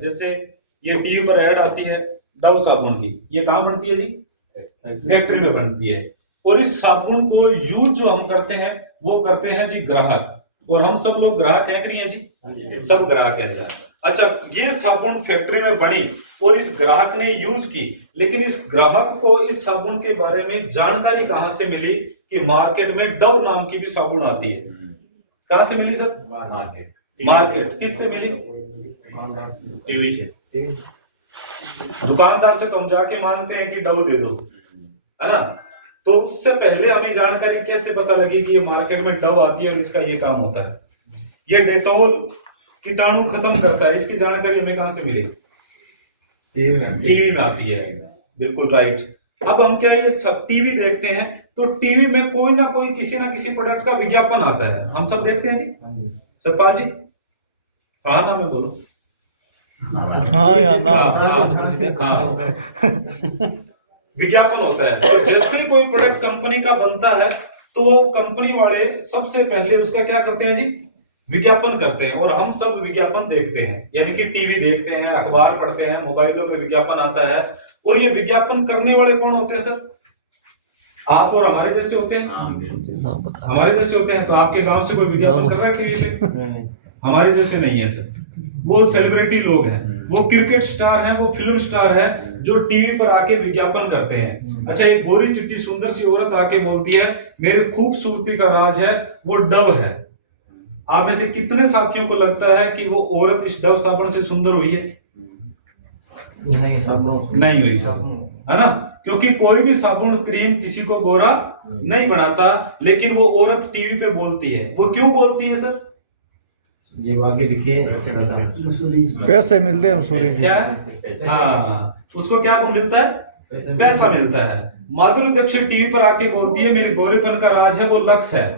जैसे ये टीवी पर ऐड आती है डव साबुन की, ये कहाँ बनती है जी? फैक्ट्री में बनती है। और इस साबुन को यूज जो हम करते हैं वो करते हैं जी ग्राहक, और हम सब लोग ग्राहक हैं कि नहीं है जी? सब ग्राहक हैं। अच्छा, ये साबुन फैक्ट्री में बनी और इस ग्राहक ने यूज की, लेकिन इस ग्राहक को इस साबुन के बारे में जानकारी कहां से मिली कि मार्केट में डव नाम की भी साबुन आती है? कहां से मिली सर? मार्केट किससे मिली? टीवी से। दुकानदार से तो हम जाके मांगते हैं कि डव दे दो, है ना? तो उससे पहले हमें जानकारी कैसे पता लगी कि ये मार्केट में डव आती है और इसका ये काम होता है? ये डेटॉल कीटाणु खत्म करता है, इसकी जानकारी हमें कहां से मिली? टीवी में आती है। बिल्कुल राइट। अब हम क्या ये सब टीवी देखते हैं तो टीवी में कोई ना कोई किसी ना किसी प्रोडक्ट का विज्ञापन आता है, हम सब देखते हैं जी। सतपाल जी हाँ नाम है बोलो। विज्ञापन होता है। तो जैसे कोई प्रोडक्ट कंपनी का बनता है तो वो कंपनी वाले सबसे पहले उसका क्या करते हैं जी? विज्ञापन करते हैं। और हम सब विज्ञापन देखते हैं, यानी कि टीवी देखते हैं, अखबार पढ़ते हैं, मोबाइलों में विज्ञापन आता है। और ये विज्ञापन करने वाले कौन होते हैं सर? आप और हमारे जैसे होते हैं। हमारे जैसे होते हैं। तो आपके गांव से कोई विज्ञापन कर रहा है टीवी पे? हमारे जैसे नहीं है सर, वो सेलिब्रिटी लोग हैं, वो क्रिकेट स्टार हैं, वो फिल्म स्टार हैं जो टीवी पर आके विज्ञापन करते हैं। अच्छा, एक गोरी चिट्टी सुंदर सी औरत आके बोलती है मेरे खूबसूरती का राज है वो डव है। आप में से कितने साथियों को लगता है कि वो औरत इस डव साबुन से सुंदर हुई है? नहीं हुई साबुन, है ना? क्योंकि कोई भी साबुन क्रीम किसी को गोरा नहीं बनाता, लेकिन वो औरत टीवी पे बोलती है। वो क्यों बोलती है सर? ये आगे देखिए पैसे मिलते हैं क्या? हाँ, उसको क्या मिलता है? पैसा मिलता है। माधुरी दीक्षित टीवी पर आके बोलती है मेरे गोरेपन का राज है वो लक्स है।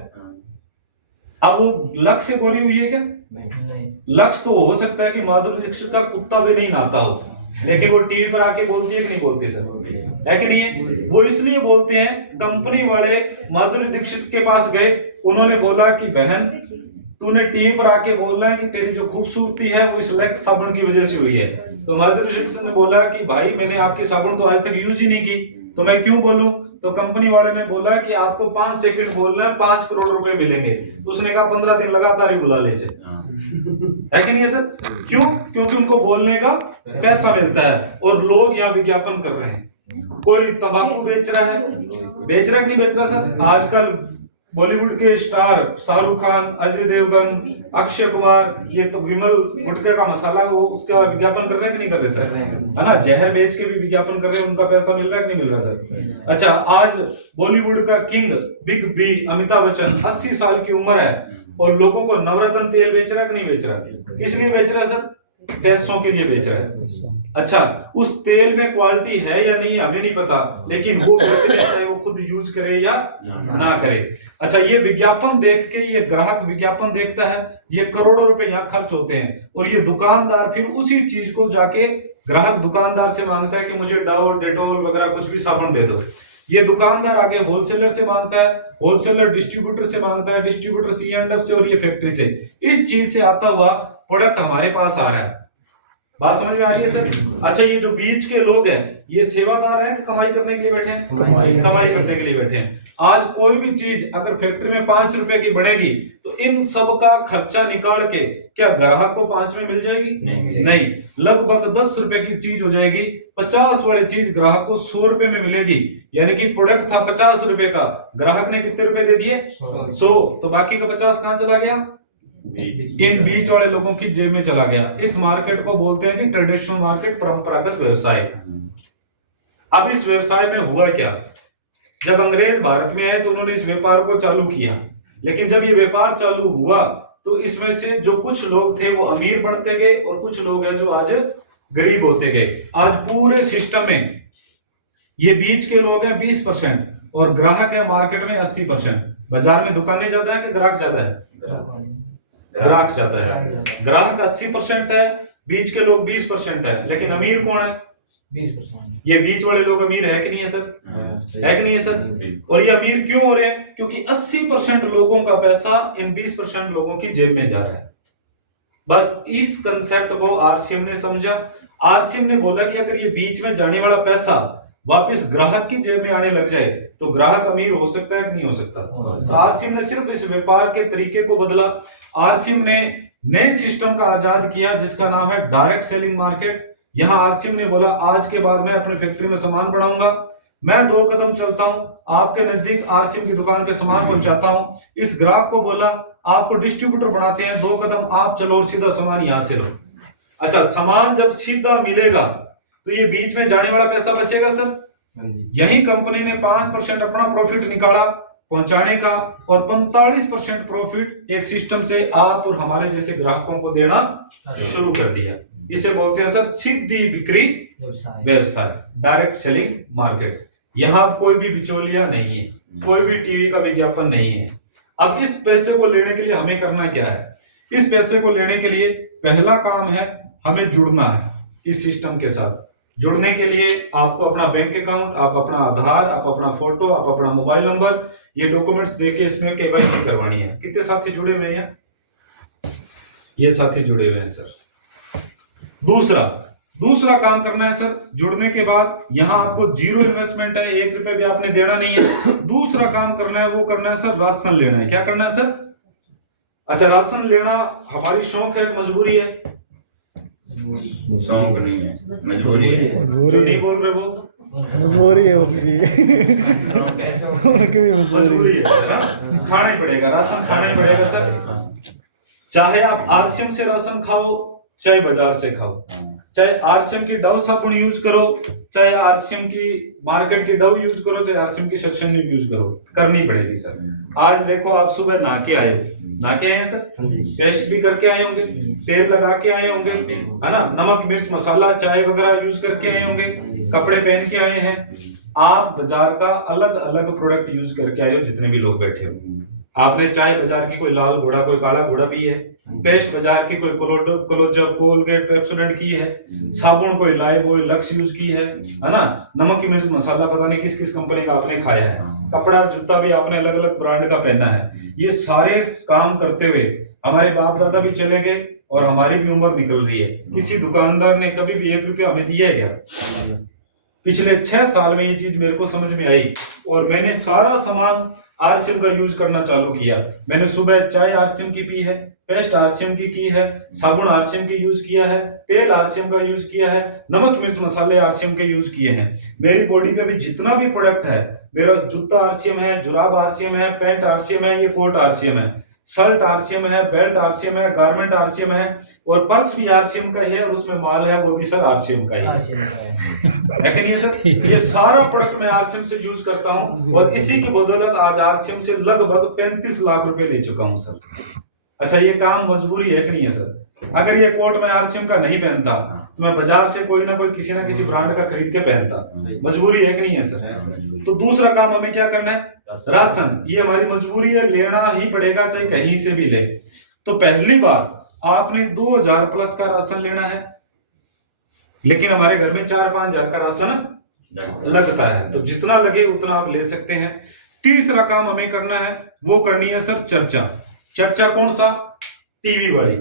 अब वो लक्स से गोरी हुई है क्या? नहीं। लक्स तो हो सकता है कि माधुरी दीक्षित का कुत्ता भी नहीं नहाता हो, लेकिन वो टीवी पर आके बोलती है कि नहीं बोलती सर? है कि नहीं है? वो इसलिए बोलते हैं, कंपनी वाले माधुरी दीक्षित के पास गए, उन्होंने बोला कि बहन तूने टीवी पर आके बोल रहा है कि तेरी जो खूबसूरती है वो इस लक्स साबुन की वजह से हुई है। तो माधुरी दीक्षित ने बोला कि भाई मैंने आपकी साबुन तो आज तक यूज ही नहीं की, तो मैं क्यों बोलूं? तो कंपनी वाले ने बोला कि आपको 5 सेकंड बोलना है 5 करोड़ रुपए मिलेंगे। तो उसने कहा 15 दिन लगातार ही बुला ले। है कि नहीं है सर? क्यों? क्योंकि उनको बोलने का पैसा मिलता है। और लोग यहाँ विज्ञापन कर रहे हैं। कोई तंबाकू बेच रहा है कि नहीं बेच रहा सर? आजकल बॉलीवुड के स्टार शाहरुख खान, अजय देवगन, अक्षय कुमार, ये तो विमल गुटखे का मसाला वो उसका विज्ञापन कर रहे हैं कि नहीं कर रहे सर? है ना? जहर बेच के भी विज्ञापन कर रहे हैं, उनका पैसा मिल रहा है कि नहीं मिल रहा सर? अच्छा, आज बॉलीवुड का king big B Amitabh Bachchan 80 साल की उम्र है और लोगों को नवरत्न तेल बेच रहा है कि नहीं बेच रहा? किस लिए बेच रहा है सर? पैसों के लिए बेच रहा है। अच्छा, उस तेल में क्वालिटी है या नहीं हमें नहीं पता, लेकिन वो बेचने चाहे वो खुद यूज करे या ना करे। अच्छा, ये विज्ञापन देख के ये ग्राहक विज्ञापन देखता है, ये करोड़ों रुपए यहाँ खर्च होते हैं और ये दुकानदार फिर उसी चीज को जाके ग्राहक दुकानदार से मांगता है कि मुझे डव डेटॉल वगैरह कुछ भी साबुन दे दो। ये दुकानदार आगे होलसेलर से मांगता है, होलसेलर डिस्ट्रीब्यूटर से मांगता है, डिस्ट्रीब्यूटर C&F से, और ये फैक्ट्री से। इस चीज से आता हुआ प्रोडक्ट हमारे पास आ रहा है। बात समझ में आ रही है सर? अच्छा, ये जो बीच के लोग हैं ये सेवादार हैं कि कमाई करने के लिए बैठे हैं? कमाई करने के लिए बैठे हैं। आज कोई भी चीज अगर फैक्ट्री में 5 रुपए की बनेगी तो इन सब का खर्चा निकाल के क्या ग्राहक को 5 में मिल जाएगी? नहीं। लगभग 10 रुपए की चीज हो जाएगी, 50 वाली चीज ग्राहक को 100 रुपए में मिलेगी। यानी कि प्रोडक्ट था 50 रुपए का, ग्राहक ने कितने रुपए दे दिए? 100। तो बाकी का 50 कहां चला गया? इन बीच वाले लोगों की जेब में चला गया। इस मार्केट को बोलते हैं जी ट्रेडिशनल मार्केट, परंपरागत व्यवसाय। अब इस व्यवसाय में हुआ क्या? जब अंग्रेज भारत में आए तो उन्होंने इस व्यापार को चालू किया, लेकिन जब ये व्यापार चालू हुआ तो इसमें से जो कुछ लोग थे वो अमीर बनते गए और कुछ लोग हैं जो आज गरीब होते गए। आज पूरे सिस्टम में ये बीच के लोग हैं 20% और ग्राहक है मार्केट में 80%। बाजार में दुकानें ज्यादा है कि ग्राहक ज्यादा है? ग्राहक ज्यादा है। ग्राहक 80% है, बीच के लोग 20% है, लेकिन अमीर कौन है? 20%। ये बीच वाले लोग अमीर है कि नहीं है सर? है कि नहीं है सर? और ये अमीर क्यों हो रहे हैं? क्योंकि 80% लोगों का पैसा इन 20% लोगों की जेब में जा रहा है। बस इस कंसेप्ट को आरसीएम ने समझा। आरसीएम ने बोला कि अगर ये बीच में जाने वाला पैसा वापस ग्राहक की जेब में आने लग जाए तो ग्राहक अमीर हो सकता है कि नहीं हो सकता। तो आरसीएम ने सिर्फ इस व्यापार के तरीके को बदला। आरसीएम ने नए सिस्टम का आजाद किया जिसका नाम है डायरेक्ट सेलिंग मार्केट। यहां आरसीएम ने बोला आज के बाद मैं अपनी फैक्ट्री में सामान बढ़ाऊंगा, मैं 2 कदम चलता हूं, आपके नजदीक आरसीएम की दुकान पे सामान पहुंचाता हूं। इस ग्राहक को बोला आपको डिस्ट्रीब्यूटर बनाते हैं, 2 कदम आप चलो और सीधा सामान यहां से लो। अच्छा, सामान जब सीधा मिलेगा तो ये बीच में जाने वाला पैसा बचेगा सर। यही कंपनी ने 5% अपना प्रॉफिट निकाला पहुंचाने का और 45% प्रॉफिट एक सिस्टम से आप और हमारे जैसे ग्राहकों को देना शुरू कर दिया। इसे बोलते हैं सर सीधी बिक्री व्यवसाय, डायरेक्ट सेलिंग मार्केट। यहाँ कोई भी बिचौलिया नहीं है, कोई भी टीवी का विज्ञापन नहीं है। अब इस पैसे को लेने के लिए हमें करना क्या है? इस पैसे को लेने के लिए पहला काम है हमें जुड़ना है इस सिस्टम के साथ। जुड़ने के लिए आपको अपना बैंक अकाउंट, आप अपना आधार, आप अपना फोटो, आप अपना मोबाइल नंबर, ये डॉक्यूमेंट्स देके इसमें केवाईसी करवानी है। कितने साथी जुड़े हुए हैं? ये साथी जुड़े हुए हैं सर। दूसरा काम करना है सर। जुड़ने के बाद यहाँ आपको 0 इन्वेस्टमेंट है, 1 रुपए भी आपने देना नहीं है। दूसरा काम करना है वो करना है सर राशन लेना है। क्या करना है सर? अच्छा, राशन लेना हमारी शौक है, मजबूरी है? शौक नहीं है, मजबूरी है। जो नहीं बोल रहे वो मजबूरी है उनकी भी मजबूरी है सर, हाँ? खाना ही पड़ेगा, राशन खाना ही पड़ेगा सर। चाहे आप आरसीएम से राशन खाओ, चाहे बाजार से खाओ, चाहे आरसीएम की डव साबुन यूज करो, चाहे आरसीएम की मार्केट की डव यूज करो, चाहे आरसीएम की सक्शन यूज करो, करनी पड़ेगी सर। आज देखो आप सुबह नहा के आए हैं सर, पेस्ट भी करके आए होंगे, तेल लगा के आए होंगे, है ना, नमक मिर्च मसाला चाय वगैरह यूज करके आए होंगे, कपड़े पहन के आए हैं। आप बाजार का अलग अलग प्रोडक्ट यूज करके आए हो, जितने भी लोग बैठे हो। आपने चाय बाजार की कोई लाल घोड़ा, कोई काला घोड़ा पी है, पेस्ट बाजार की कोई क्लोजअप, कोलगेट, पेप्सोडेंट की है, साबुन कोई लाइबॉय, लक्स यूज की है ना, नमक मिर्च मसाला पता नहीं किस किस कंपनी का आपने खाया है, कपड़ा जूता भी आपने अलग अलग ब्रांड का पहना है। ये सारे काम करते हुए हमारे बाप दादा भी चले गए और हमारी भी उम्र निकल रही है। किसी दुकानदार ने कभी भी 1 रुपया हमें दिया है क्या? पिछले 6 साल में ये चीज मेरे को समझ में आई और मैंने सारा सामान आरसीएम का यूज करना चालू किया। मैंने सुबह चाय आरसीएम की पी है, पेस्ट आरसीएम की है, साबुन आरसीएम की यूज किया है, तेल आरसीएम का यूज किया है, नमक मिर्च मसाले आरसीएम के यूज किए हैं। मेरी बॉडी पे भी जितना भी प्रोडक्ट है, मेरा जूता आरसीएम है, जुराब आरसीएम है, पैंट आरसीएम है, ये कोट आरसीएम है, शर्ट आरसीएम है, बेल्ट आरसीएम है, गारमेंट आरसीएम है और पर्स भी आरसीएम का है और उसमें माल है वो भी सर आरसीएम का ही है। लेकिन ये सर ये सारा प्रोडक्ट मैं आरसीएम से यूज करता हूं और इसी की बदौलत आज आरसीएम से लगभग 35 लाख रुपए ले चुका हूं सर। अच्छा, ये काम मजबूरी है कि नहीं है सर? अगर ये कोट मैं आरसीएम का नहीं पहनता तो मैं बाजार से कोई ना कोई किसी ना किसी ब्रांड का खरीद के पहनता। मजबूरी है कि नहीं है सर? तो दूसरा काम हमें क्या करना है? राशन। ये हमारी मजबूरी है, लेना ही पड़ेगा चाहे कहीं से भी ले। तो पहली बार आपने 2000 प्लस का राशन लेना है, लेकिन हमारे घर में 4-5 हजार का राशन लगता है, तो जितना लगे उतना आप ले सकते हैं। तीसरा काम हमें करना है वो करनी है सर चर्चा। चर्चा कौन सा? टीवी वाली,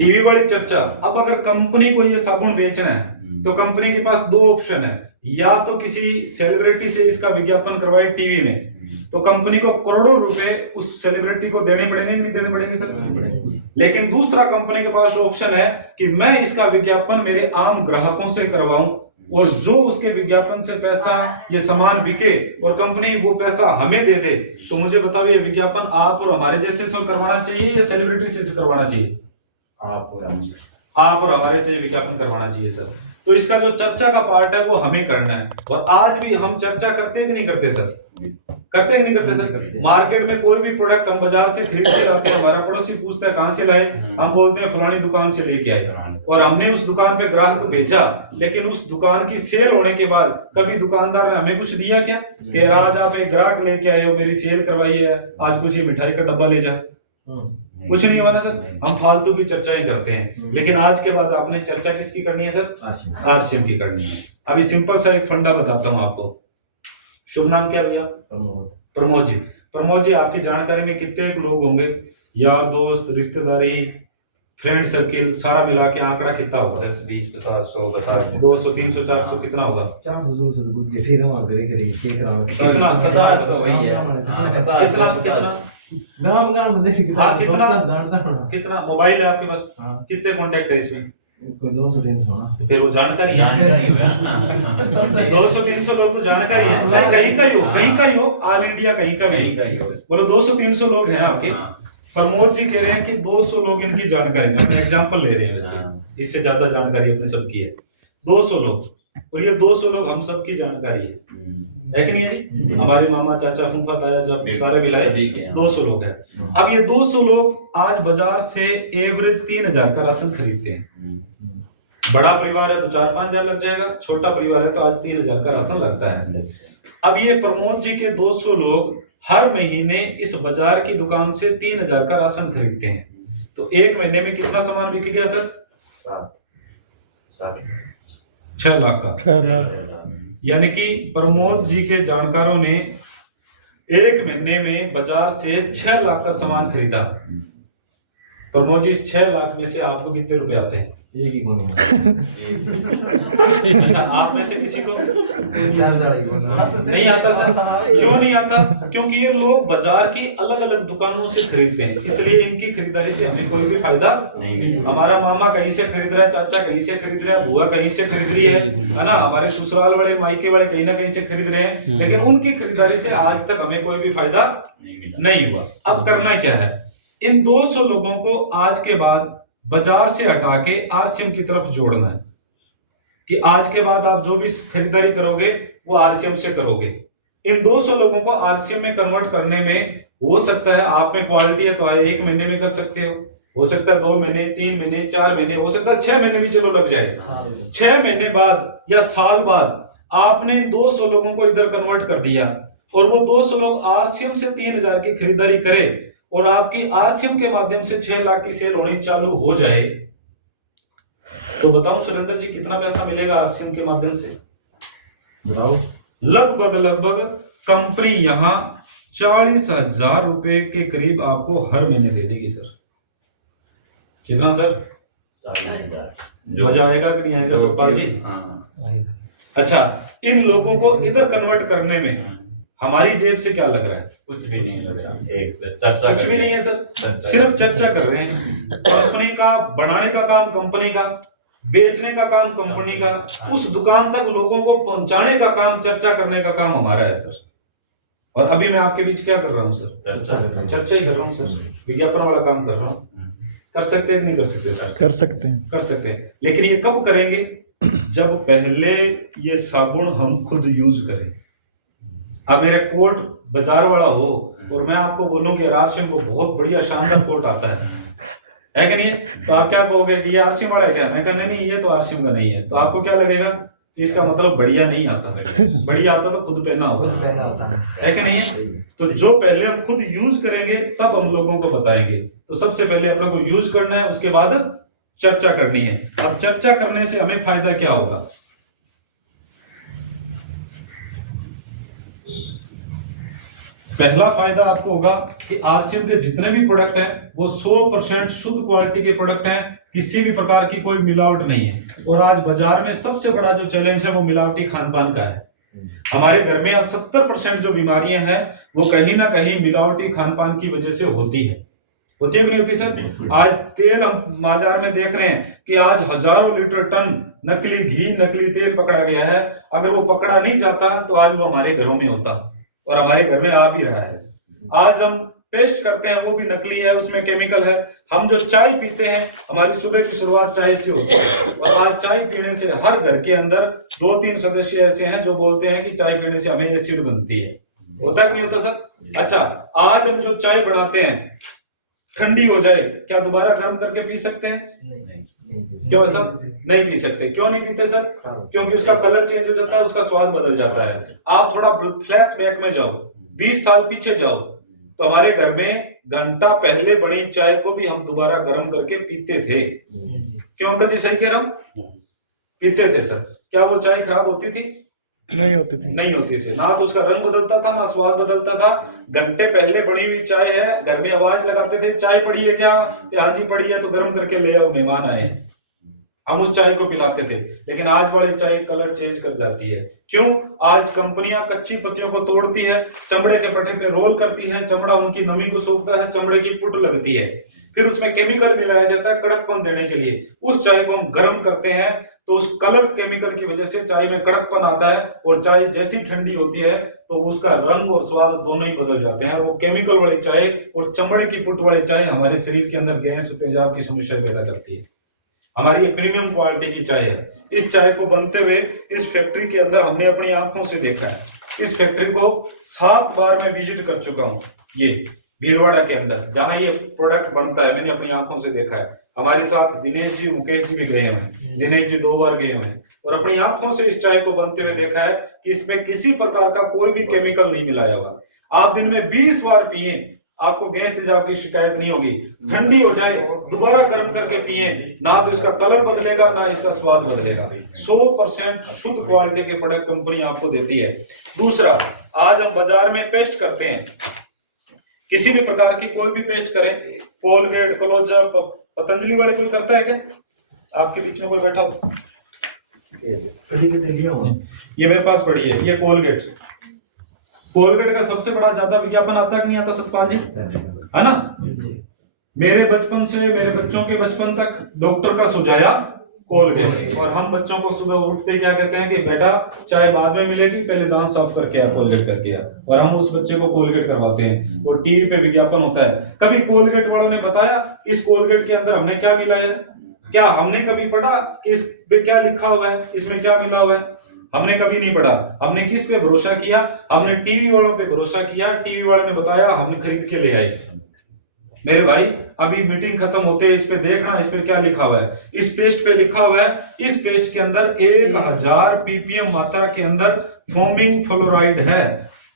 टीवी वाली चर्चा। अब अगर कंपनी को ये साबुन बेचना है तो कंपनी के पास 2 ऑप्शन है, या तो किसी सेलिब्रिटी से इसका विज्ञापन करवाए टीवी में, तो कंपनी को करोड़ों रुपए उस सेलिब्रिटी को देने पड़ेंगे नहीं देने पड़ेंगे सर? लेकिन दूसरा कंपनी के पास ऑप्शन है कि मैं इसका विज्ञापन मेरे आम ग्राहकों से करवाऊं और जो उसके विज्ञापन से पैसा ये सामान बिके और कंपनी वो पैसा हमें दे दे। तो मुझे बताओ ये विज्ञापन आप और हमारे जैसे से करवाना चाहिए या सेलिब्रिटी से करवाना चाहिए? आप और हमारे से विज्ञापन करवाना चाहिए सर। तो इसका जो चर्चा का पार्ट है वो हमें करना है। और आज भी हम चर्चा करते कि नहीं करते सर? करते कि नहीं करते सर? मार्केट में कोई भी प्रोडक्ट हम बाजार से खरीद के लाते हैं, हमारा पड़ोसी पूछता है कहां से लाए, हम बोलते हैं फलानी दुकान से लेके आए और हमने उस दुकान पे ग्राहक भेजा, लेकिन उस दुकान की सेल होने के बाद कभी दुकानदार ने हमें कुछ दिया क्या कि आज आप एक ग्राहक लेके आए हो, मेरी सेल करवाई है, आज कुछ ये मिठाई का डब्बा ले जा? कुछ नहीं हुआ ना सर। हम फालतू की चर्चाएं करते हैं, लेकिन आज के बाद आपने चर्चा किसकी करनी है सर? आरसीएम की करनी है। अभी सिंपल सा एक फंडा बताता हूं आपको। शुभ नाम क्या भैया? प्रमोद जी। प्रमोद जी, आपकी जानकारी में कितने लोग होंगे, यार दोस्त, रिश्तेदारी, फ्रेंड सर्किल, सारा मिला के आंकड़ा कितना होगा? 10, 20, 50, 100 बता दें। 200, 300, 400 कितना होगा? 400 से कुछ जेठी रहा करे करे के करा कितना? 50 तो वही है। कितना? नाम गान बंदे कितना हाँ, कितना? जानता होना कितना मोबाइल है आपके पास? हाँ कितने कांटेक्ट है इसमें? कोई 200 300 ना तो फिर वो जानकारी है। जानकारी हुआ ना। 200-300 लोग तो जानकारी है, चाहे कहीं का ही हो, ऑल इंडिया कहीं का कहीं भी का ही हो। बोलो। 200-300 लोग हैं आपके। हाँ। प्रमोद जी कह रहे हैं कि 200 लोग इनकी जानकारी में, अपने एग्जांपल ले रहे हैं वैसे, हाँ। इससे ज्यादा जानकारी अपने सबकी है। 200 लोग, और ये 200 लोग हम सबकी जानकारी है कि नहीं है जी? हमारे मामा, चाचा, फूफा, ताया, जब सारे मिलाए सभी के यहाँ। 200 लोग हैं। अब ये 200 लोग आज बाजार से एवरेज 3000 का राशन खरीदते हैं। बड़ा परिवार है तो 4-5 हजार लग जाएगा, छोटा परिवार है तो आज 3000 का राशन लगता है। अब ये प्रमोद जी के 200 लोग हर महीने इस बाजार की दुकान से 3000 का राशन खरीदते हैं, तो एक महीने में कितना सामान बिक गया सर? 6 लाख का। 6 लाख। यानी कि प्रमोद जी के जानकारों ने एक महीने में बाजार से 6 लाख का सामान खरीदा। प्रमोद जी, 6 लाख में से आपको कितने रुपए आते हैं? एक ही कोने अच्छा, आप में से किसी को नहीं नहीं आता सर? क्यों नहीं आता? क्योंकि ये लोग बाजार की अलग अलग दुकानों से खरीदते हैं, इसलिए इनकी खरीदारी से हमें कोई भी फायदा नहीं। हमारा मामा कहीं से खरीद रहा है, चाचा कहीं से खरीद रहा है, बुआ कहीं से खरीद रही है ना, हमारे ससुराल वाले, मायके वाले कहीं ना कहीं से खरीद रहे हैं, लेकिन उनकी खरीदारी से आज तक हमें कोई भी फायदा नहीं हुआ। अब करना क्या है? इन 200 लोगों को आज के बाद बाजार से हटा के आरसीएम की तरफ जोड़ना है, कि आज के बाद आप जो भी खरीदारी करोगे वो आरसीएम से करोगे। इन 200 लोगों को आरसीएम में कन्वर्ट करने में हो सकता है आप में क्वालिटी है तो 1 महीने में कर सकते हो सकता है 2 महीने, 3 महीने, 4 महीने, हो सकता है 6 महीने भी चलो लग जाए। 6 महीने बाद या साल बाद आपने इन 200 लोगों को इधर कन्वर्ट कर दिया और वो 200 लोग आरसीएम से 3000 की खरीदारी करें और आपकी आरसीएम के माध्यम से 6 लाख की सेल होनी चालू हो जाए, तो बताओ सुरेंद्र जी कितना पैसा मिलेगा आरसीएम के माध्यम से? बताओ। लगभग कंपनी यहाँ 40,000 रुपए के करीब आपको हर महीने दे देगी सर। कितना सर? 40,000। मजा आएगा कि नहीं आएगा सुखपाल जी? हाँ। अच्छा, इन लोगों को इधर कन्वर्ट करने में हमारी जेब से क्या लग रहा है? कुछ भी नहीं लग रहा, एक चर्चा कुछ भी नहीं है सर, सिर्फ चर्चा कर रहे हैं। कंपनी का बनाने का काम कंपनी का, बेचने का काम कंपनी का, उस दुकान तक लोगों को पहुंचाने का काम, चर्चा करने का काम हमारा है सर। और अभी मैं आपके बीच क्या कर रहा हूँ सर? चर्चा ही कर रहा हूँ सर, विज्ञापन वाला काम कर रहा हूँ। कर सकते हैं कि नहीं कर सकते सर? कर सकते हैं। कर सकते हैं, लेकिन ये कब करेंगे? जब पहले ये साबुन हम खुद यूज करें। अब मेरा कोट बाजार वाला हो और मैं आपको बोलूं कि आरसीएम को बहुत बढ़िया शानदार कोट आता है कि नहीं? तो आप क्या कहोगे कि ये आरसीएम वाला है क्या? मैं कहने नहीं, ये तो आरसीएम का नहीं है। तो आपको क्या लगेगा कि इसका मतलब बढ़िया नहीं आता। बढ़िया आता तो खुद पहना होता है कि नहीं? तो जो पहले हम खुद यूज करेंगे तब हम लोगों को बताएंगे। तो सबसे पहले अपने को यूज करना है, उसके बाद चर्चा करनी है। अब चर्चा करने से हमें फायदा क्या होगा? पहला फायदा आपको होगा कि आरसीएम के जितने भी प्रोडक्ट हैं वो 100% शुद्ध क्वालिटी के प्रोडक्ट हैं, किसी भी प्रकार की कोई मिलावट नहीं है। और आज बाजार में सबसे बड़ा जो चैलेंज है वो मिलावटी खान पान का है। हमारे घर में 70% जो बीमारियां हैं वो कहीं ना कहीं मिलावटी खान पान की वजह से होती है कि नहीं होती सर? आज तेल हम बाजार में देख रहे हैं कि आज हजारों लीटर टन नकली घी, नकली तेल पकड़ा गया है। अगर वो पकड़ा नहीं जाता तो आज वो हमारे घरों में होता और हमारे घर में आ भी रहा है। आज हम पेस्ट करते हैं वो भी नकली है, उसमें केमिकल है। हम जो चाय पीते हैं, हमारी सुबह की शुरुआत चाय से होती है और आज चाय पीने से हर घर के अंदर 2-3 सदस्य ऐसे हैं जो बोलते हैं कि चाय पीने से हमें एसिड बनती है। होता कि नहीं होता सर? अच्छा, आज हम जो चाय बनाते हैं ठंडी हो जाए, क्या दोबारा गर्म करके पी सकते हैं? क्यों सर नहीं पी सकते? क्यों नहीं पीते सर? क्योंकि उसका कलर चेंज हो जाता है, उसका स्वाद बदल जाता है। आप थोड़ा फ्लैश बैक में जाओ, 20 साल पीछे जाओ, तो हमारे घर में घंटा पहले बनी चाय को भी हम दोबारा गर्म करके पीते थे। क्यों अंकल जी, सही कह रहा हूं? पीते थे सर। क्या वो चाय खराब होती थी? नहीं होती थी। नहीं होती थी, ना तो उसका रंग बदलता था ना स्वाद बदलता था। घंटे पहले बनी हुई चाय है, घर में आवाज लगाते थे चाय पड़ी है क्या, हाँ जी पड़ी है, तो गर्म करके ले आओ, मेहमान आए, हम उस चाय को पिलाते थे। लेकिन आज वाली चाय कलर चेंज कर जाती है। क्यों? आज कंपनियां कच्ची पत्तियों को तोड़ती है, चमड़े के पट्टे पे रोल करती है, चमड़ा उनकी नमी को सोखता है, चमड़े की पुट लगती है, फिर उसमें केमिकल मिलाया जाता है कड़कपन देने के लिए। उस चाय को हम गर्म करते हैं तो उस कलर केमिकल की वजह से चाय में कड़कपन आता है, और चाय जैसी ठंडी होती है तो उसका रंग और स्वाद दोनों ही बदल जाते हैं। वो केमिकल वाली चाय और चमड़े की पुट वाली चाय हमारे शरीर के अंदर गैस और तेजाब की समस्या पैदा करती है। हमारी ये प्रीमियम क्वालिटी की चाय है। इस चाय को बनते हुए इस फैक्ट्री के अंदर हमने अपनी आंखों से देखा है। इस फैक्ट्री को 7 बार मैं विजिट कर चुका हूँ। ये भीलवाड़ा के अंदर जहां ये प्रोडक्ट बनता है, मैंने अपनी आंखों से देखा है। हमारे साथ दिनेश जी, मुकेश जी भी गए हैं, दिनेश जी 2 बार गए हैं, और अपनी आंखों से इस चाय को बनते हुए देखा है कि इसमें किसी प्रकार का कोई भी केमिकल नहीं मिलाया हुआ। आप दिन में 20 बार पिए, आपको गैस तेजाब की शिकायत नहीं होगी। ठंडी हो जाए दोबारा गर्म करके पिए, ना तो इसका कलर बदलेगा ना इसका स्वाद बदलेगा। 100% शुद्ध क्वालिटी के प्रोडक्ट कंपनी आपको देती है। दूसरा, आज हम बाजार में पेस्ट करते हैं, किसी भी प्रकार की कोई भी पेस्ट करें, कोलगेट, क्लोजअप, पतंजलि वाले कोई करता है क्या? आपके बीच में कोई बैठा हो? ये मेरे पास पड़ी है, ये कोलगेट। कोलगेट का सबसे बड़ा ज्यादा विज्ञापन आता है कि नहीं आता सतपाल जी? है ना? मेरे बचपन से मेरे बच्चों के बचपन तक डॉक्टर का सुझाया कोलगेट, और हम बच्चों को सुबह उठते क्या कहते हैं कि बेटा चाय बाद में मिलेगी, पहले दांत साफ करके आ, कोलगेट करके आ, और हम उस बच्चे को कोलगेट करवाते हैं। और टीवी पे विज्ञापन होता है। कभी कोलगेट वालों ने बताया इस कोलगेट के अंदर हमने क्या मिलाया है? क्या हमने कभी पढ़ा कि इस पे क्या लिखा हुआ है, इसमें क्या मिला हुआ है? हमने कभी नहीं पढ़ा। हमने किस पे भरोसा किया? हमने टीवी वालों पे भरोसा किया। टीवी वालों ने बताया, हमने खरीद के ले आए। मेरे भाई अभी मीटिंग खत्म होते हैं, इस पे देखना, इस पे क्या लिखा हुआ है। इस पेस्ट पे लिखा हुआ है, इस पेस्ट के अंदर 1000 ppm मात्रा के अंदर फोमिंग फ्लोराइड है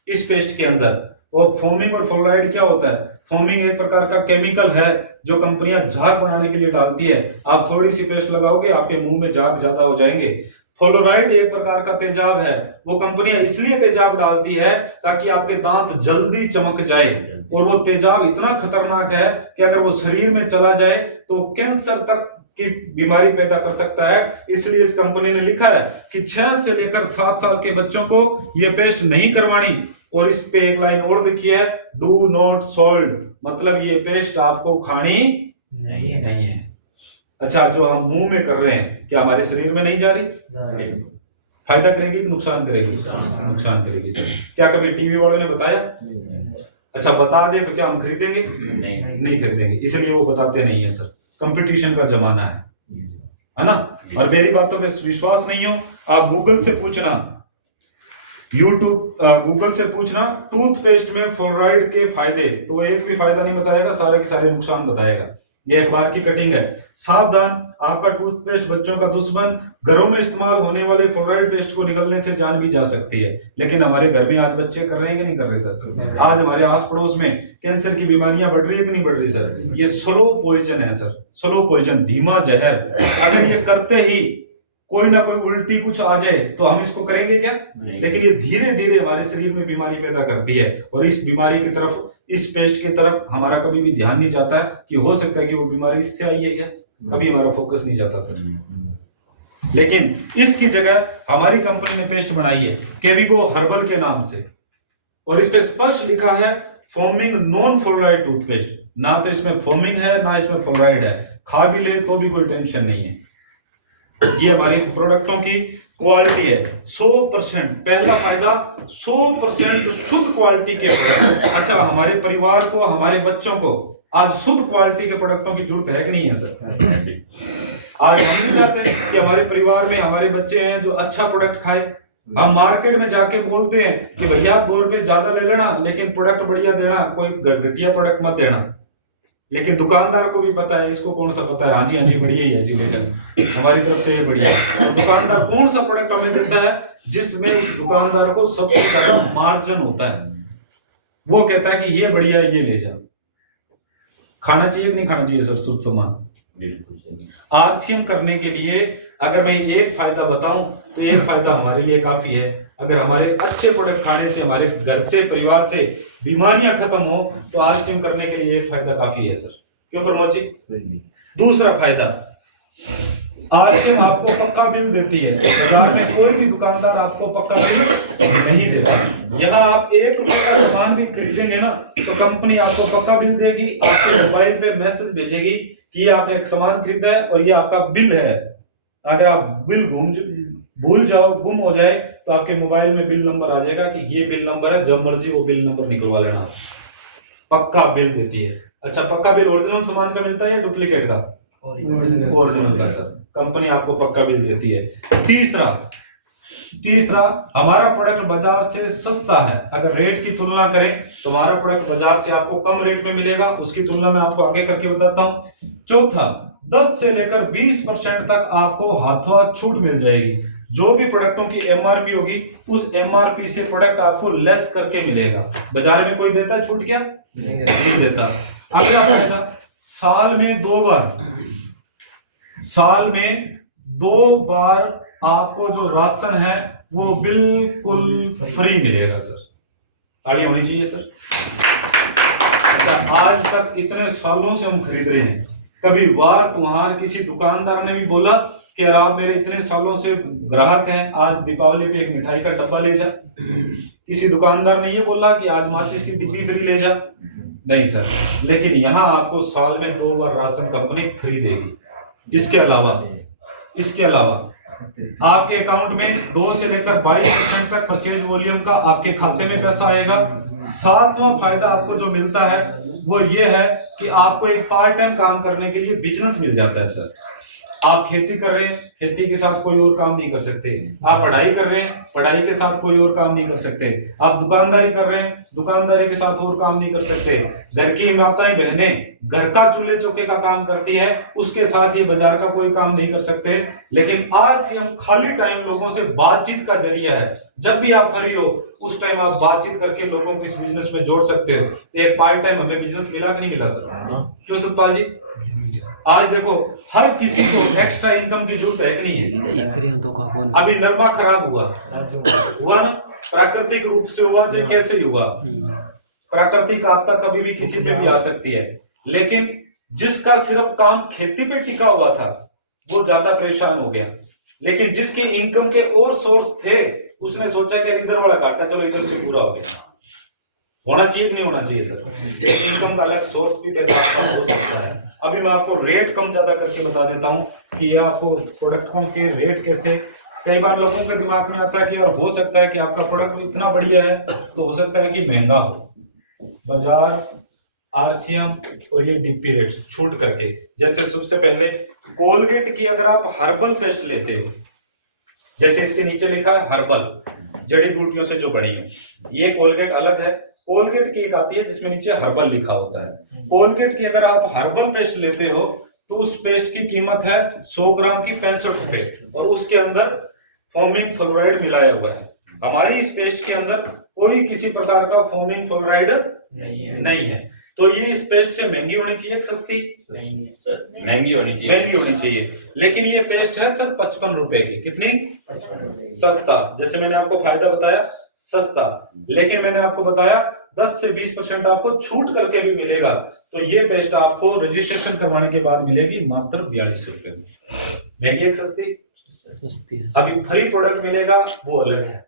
इस पेस्ट के अंदर। और फोमिंग और फ्लोराइड क्या होता है? फोमिंग एक प्रकार का केमिकल है जो कंपनियां झाग बनाने के लिए डालती है। आप थोड़ी सी पेस्ट लगाओगे, आपके मुंह में झाग ज्यादा हो जाएंगे। फ्लोराइड एक प्रकार का तेजाब है, वो कंपनियां इसलिए तेजाब डालती है ताकि आपके दांत जल्दी चमक जाए। और वो तेजाब इतना खतरनाक है कि अगर वो शरीर में चला जाए तो कैंसर तक की बीमारी पैदा कर सकता है। इसलिए इस कंपनी ने लिखा है कि 6 से लेकर 7 साल के बच्चों को ये पेस्ट नहीं करवानी। और इस पे एक लाइन और लिखी है, डू नॉट सोल्ड, मतलब ये पेस्ट आपको खानी नहीं है। अच्छा, जो हम मुंह में कर रहे हैं क्या हमारे शरीर में नहीं जा रही? फायदा करेगी कि नुकसान करेगी? नुकसान करेगी सर। क्या कभी टीवी वालों ने बताया? अच्छा, बता दे तो क्या हम खरीदेंगे? नहीं खरीदेंगे। इसलिए वो बताते नहीं है सर। कंपटीशन का जमाना है ना? और मेरी बातों पे विश्वास नहीं हो, आप गूगल से पूछना, गूगल से पूछना टूथपेस्ट में फ्लोराइड के फायदे, तो एक भी फायदा नहीं बताएगा, सारे के सारे नुकसान बताएगा। ये अखबार की कटिंग है। सावधान, आपका टूथपेस्ट बच्चों का दुश्मन। घरों में इस्तेमाल होने वाले फ्लोराइड पेस्ट को निगलने से जान भी जा सकती है। लेकिन हमारे घर में आज बच्चे कर रहे हैं कि नहीं कर रहे सर? आज हमारे आस पड़ोस में कैंसर की बीमारियां बढ़ रही है कि नहीं बढ़ रही सर? ये स्लो पॉइजन है सर, स्लो पॉइजन, धीमा जहर। अगर ये करते ही कोई ना कोई उल्टी कुछ आ जाए तो हम इसको करेंगे क्या? लेकिन ये धीरे धीरे हमारे शरीर में बीमारी पैदा करती है। और इस बीमारी की तरफ, इस पेस्ट की तरफ हमारा कभी भी ध्यान नहीं जाता है कि हो सकता है कि वो बीमारी इससे आई है क्या, कभी हमारा फोकस नहीं जाता सर। लेकिन इसकी जगह हमारी कंपनी ने पेस्ट बनाई है केविगो हर्बल के नाम से, और इस पे स्पष्ट लिखा है फोमिंग नॉन फ्लोराइड टूथपेस्ट। ना तो इसमें फोमिंग है ना इसमें फ्लोराइड है, खा भी ले तो भी कोई टेंशन नहीं है। ये हमारे प्रोडक्टों की क्वालिटी है 100%। पहला फायदा 100% शुद्ध क्वालिटी के प्रोडक्ट। अच्छा, हमारे परिवार को, हमारे बच्चों को आज शुद्ध क्वालिटी के प्रोडक्टों की जरूरत है कि नहीं है सर? आज हम नहीं चाहते कि हमारे परिवार में हमारे बच्चे हैं जो अच्छा प्रोडक्ट खाए। हम मार्केट में जाके बोलते हैं कि भैया 2 रुपए ज्यादा ले लेना लेकिन प्रोडक्ट बढ़िया देना, कोई घटिया प्रोडक्ट मत देना। लेकिन दुकानदार को भी पता है, इसको कौन सा पता है, हाँ जी बढ़िया ही है जी, ले चल हमारी तरफ से ये बढ़िया है। दुकानदार कौन सा प्रोडक्ट हमें देता है जिसमें उस दुकानदार को सबसे ज्यादा मार्जिन होता है। वो कहता है कि ये बढ़िया है, ये ले जा। खाना चाहिए कि नहीं खाना चाहिए सर शुद्ध सामान? आरसीएम करने के लिए अगर मैं एक फायदा बताऊं तो एक फायदा हमारे लिए काफी है। अगर हमारे अच्छे प्रोडक्ट खाने से हमारे घर से परिवार से बीमारियां खत्म हो तो आरसीएम करने के लिए एक फायदा काफी है सर। क्यों प्रमोद जी? दूसरा फायदा, आरसीएम आपको पक्का बिल देती है। बाजार में कोई भी दुकानदार आपको पक्का बिल नहीं देता। यहाँ आप 1 रुपए का सामान भी खरीदेंगे ना तो कंपनी आपको पक्का बिल देगी, आपके मोबाइल पे मैसेज भेजेगी कि ये आपने एक सामान खरीदा है और ये आपका बिल है। अगर आप बिल भूल जाओ, गुम हो जाए तो आपके मोबाइल में बिल नंबर आ जाएगा कि ये बिल नंबर है, जब मर्जी वो बिल नंबर निकलवा लेना। पक्का बिल देती है। अच्छा, पक्का बिल ओरिजिनल सामान का मिलता है या डुप्लीकेट का? ओरिजिनल का सर, कंपनी आपको पक्का बिल देती है। तीसरा हमारा प्रोडक्ट बाजार से सस्ता है। अगर रेट की तुलना करें तो हमारा प्रोडक्ट बाजार से आपको कम रेट में मिलेगा, उसकी तुलना में आपको आगे करके बताता हूं। चौथा, 10 से लेकर 20% तक आपको हाथों हाथ छूट मिल जाएगी। जो भी प्रोडक्टों की एमआरपी होगी उस एमआरपी से प्रोडक्ट आपको लेस करके मिलेगा। बाजार में कोई देता है छूट? क्या नहीं देता। अगला फायदा, साल में 2 बार आपको जो राशन है वो बिल्कुल फ्री मिलेगा सर। ताली होनी चाहिए सर। अच्छा, आज तक इतने सालों से हम खरीद रहे हैं, कभी वार तुम्हार किसी दुकानदार ने भी बोला कि यार आप मेरे इतने सालों से ग्राहक हैं, आज दीपावली पे एक मिठाई का डब्बा ले जा? किसी दुकानदार ने ये बोला कि आज माचिस की डिब्बी फ्री ले जा? नहीं सर। लेकिन यहाँ आपको साल में 2 बार राशन कंपनी फ्री देगी। इसके अलावा आपके अकाउंट में 2 से लेकर 22% तक परचेज वॉल्यूम का आपके खाते में पैसा आएगा। 7वां फायदा आपको जो मिलता है वो ये है कि आपको एक पार्ट टाइम काम करने के लिए बिजनेस मिल जाता है सर। आप खेती कर रहे हैं, खेती के साथ कोई और काम नहीं कर सकते। आप पढ़ाई कर रहे हैं, पढ़ाई के साथ कोई और काम नहीं कर सकते। आप दुकानदारी कर रहे हैं, दुकानदारी के साथ और काम नहीं कर सकते। घर की माताएं बहनें घर का चूल्हे चौके का काम करती है, उसके साथ ये बाजार का कोई काम नहीं कर सकते। लेकिन आरसीएम खाली टाइम लोगों से बातचीत का जरिया है। जब भी आप फ्री हो उस टाइम आप बातचीत करके लोगों को इस बिजनेस में जोड़ सकते हो। तो एक पार्ट टाइम हमें बिजनेस मिला कि नहीं मिला सर? क्यों सतपाल जी? आज देखो हर किसी को एक्स्ट्रा इनकम की जरूरत है कि नहीं है? अभी नरमा खराब हुआ ना, प्राकृतिक रूप से हुआ चाहे कैसे ही हुआ, प्राकृतिक आपदा कभी भी किसी पे भी आ सकती है। लेकिन जिसका सिर्फ काम खेती पे टिका हुआ था वो ज्यादा परेशान हो गया। लेकिन जिसकी इनकम के और सोर्स थे उसने सोचा कि इधर वाला घाटा चलो इधर से पूरा हो गया। होना चाहिए कि नहीं होना चाहिए सर? एक इनकम का अलग सोर्स भी हो सकता है। अभी मैं आपको रेट कम ज्यादा करके बता देता हूँ कि ये आपको प्रोडक्टों के रेट कैसे। कई बार लोगों के दिमाग में आता है कि यार हो सकता है कि आपका प्रोडक्ट इतना बढ़िया है तो हो सकता है कि महंगा हो। बाजार, आरसीएम और ये डीपी रेट छूट करके, जैसे सबसे पहले कोलगेट की अगर आप हर्बल पेस्ट लेते हो, जैसे इसके नीचे लिखा है हर्बल, जड़ी बूटियों से जो बनी है, ये कोलगेट अलग है। कोलगेट की एक आती है जिसमें नीचे हर्बल लिखा होता है। कोलगेट की अगर आप हर्बल पेस्ट लेते हो तो उस पेस्ट की कीमत है 100 ग्राम की 65 रुपए और उसके अंदर फोमिंग फ्लोराइड मिलाया हुआ है। हमारी इस पेस्ट के अंदर कोई किसी प्रकार का फोमिंग फ्लोराइड नहीं है। तो ये इस पेस्ट से महंगी होनी चाहिए, सस्ती? महंगी होनी चाहिए। लेकिन ये पेस्ट है सर 55 रुपए की। कितनी? सस्ता। जैसे मैंने आपको फायदा बताया सस्ता, लेकिन मैंने आपको बताया 10 से 20% आपको छूट करके भी मिलेगा। तो ये पेस्ट आपको रजिस्ट्रेशन करवाने के बाद मिलेगी मात्र 42 रुपए में। महंगी एक सस्ती? अभी फ्री प्रोडक्ट मिलेगा वो अलग है,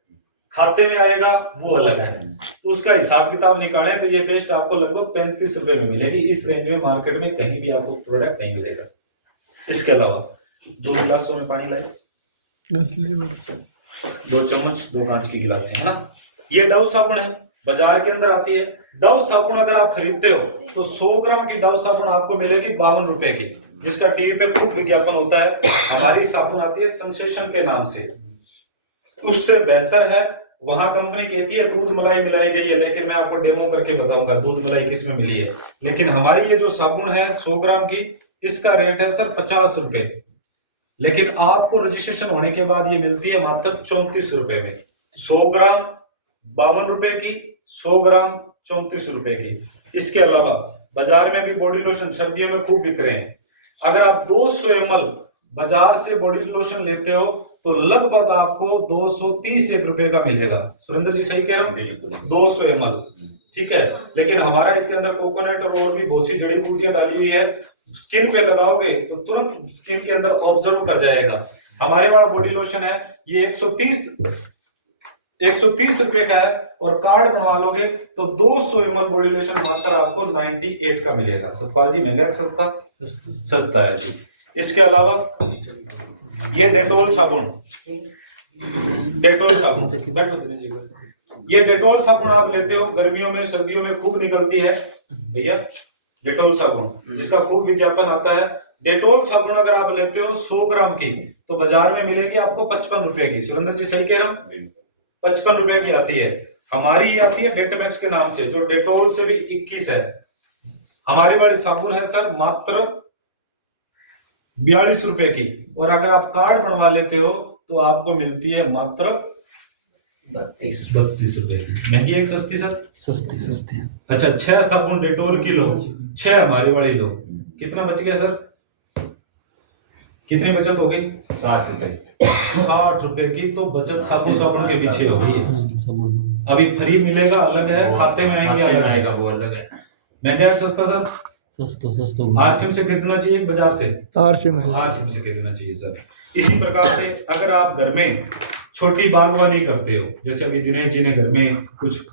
खाते में आएगा वो अलग है। तो उसका हिसाब किताब निकालें तो ये पेस्ट आपको लगभग 35 रुपए में मिलेगी। इस रेंज में मार्केट में कहीं भी आपको प्रोडक्ट नहीं मिलेगा। इसके अलावा 2 गिलासों में पानी लाए, 2 चम्मच 2 कांच की गिलासें, है ना। ये डव साबुन है, बाजार के अंदर आती है। डव साबुन अगर आप खरीदते हो तो 100 ग्राम की डव साबुन आपको मिलेगी 52 रुपए की, जिसका टीवी पे खूब विज्ञापन होता है। हमारी साबुन आती है सेंसेशन के नाम से, उससे बेहतर है। वहां कंपनी कहती है दूध मलाई मिलाई गई है, लेकिन मैं आपको डेमो करके बताऊंगा दूध मलाई किस में मिली है। लेकिन हमारी ये जो साबुन है 100 ग्राम की, इसका रेट है सर 50 रुपए, लेकिन आपको रजिस्ट्रेशन होने के बाद ये मिलती है मात्र 34 रुपए में। 100 ग्राम 52 रुपए की, 100 ग्राम 34 रुपए की। इसके अलावा बाजार में भी बॉडी लोशन सर्दियों में खूब बिक रहे हैं। अगर आप 200 ml बाजार से बॉडी लोशन लेते हो तो लगभग आपको 231 रुपए का मिलेगा। सुरेंद्र जी सही कह रहा हूँ, 200 ml, ठीक है। लेकिन हमारा इसके अंदर कोकोनट और भी बहुत सी जड़ी बूटियां डाली हुई है। स्किन पे लगाओगे तो तुरंत स्किन के अंदर ऑब्जर्व कर जाएगा। हमारे वाला बॉडी लोशन है ये 130 रुपए का है, और कार्ड बनवा लोगे तो 200 ml बॉडी लोशन मात्र आपको 98 का मिलेगा। सतपाल जी महंगा है सस्ता? सस्ता है जी। इसके अलावा ये डेटोल साबुन, बैठो दिनेश जी। ये डेटोल साबुन आप लेते हो, गर्मियों में सर्दियों में खूब निकलती है भैया डेटोल साबुन, जिसका खूब विज्ञापन आता है। डेटोल साबुन अगर आप लेते हो 100 ग्राम की तो बाजार में मिलेगी आपको 55 रुपए की। सुरेंद्र जी सही कह रहा हूँ, 55 रुपए की आती है। हमारी ये आती है डेटमैक्स के नाम से, जो डेटोल से भी 21 है। हमारी वाली साबुन है सर मात्र 42 रुपए की, और अगर आप कार्ड बनवा लेते हो तो आपको मिलती है मात्र 32 रुपए की। महंगी है कि सस्ती सर? सस्ती सस्ती। अच्छा 6 साबुन डेटोल की लो, 6 हमारी वाली लो, कितना बच गया सर? कितनी बचत हो गई? 60 रुपए। 60 रुपए की तो बचत साबुन के पीछे हो गई है। अभी फ्री मिलेगा अलग है, खाते में आएंगे अलग आएगा, है। वो अलग है। महंगा है सस्ता सर? सस्ता सस्ता। आरसीएम से खरीदना चाहिए बाजार से? आरसीएम आरसीएम से खरीदना चाहिए सर। इसी प्रकार से अगर आप घर में छोटी बागवानी करते हो, जैसे अभी दिनेश जी ने घर में कुछ